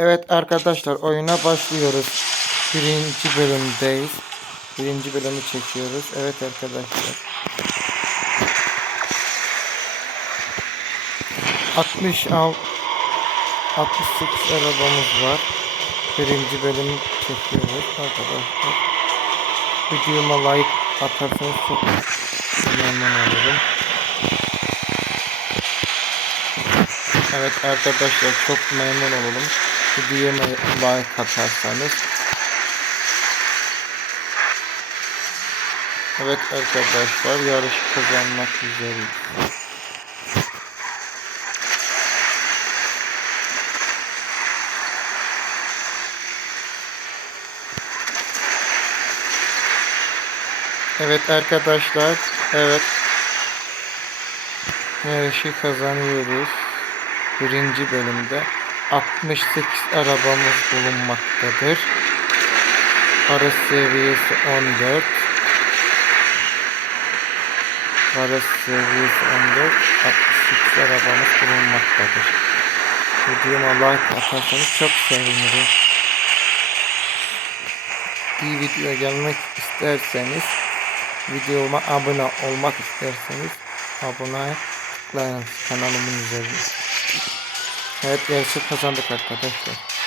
Evet arkadaşlar oyuna başlıyoruz. Birinci bölümdeyiz. Birinci bölümü çekiyoruz. Evet arkadaşlar. 60 al 68 arabamız var. Birinci bölümü çekiyoruz arkadaşlar. Videoma like atarsanız çok memnun olurum. Evet arkadaşlar çok memnun olurum. Videoma like atarsanız. Evet arkadaşlar yarışı kazanmak üzereyiz. Evet arkadaşlar. Evet. Yarışı kazanıyoruz. Birinci bölümde 68 arabamız bulunmaktadır. Para seviyesi 14. Para seviyesi 14. 68 arabamız bulunmaktadır. Videoma like atarsanız çok sevinirim. Bir video gelmek isterseniz videoma abone olmak isterseniz abone tıklayın kanalımın üzerine. Evet yarışı kazandık arkadaşlar.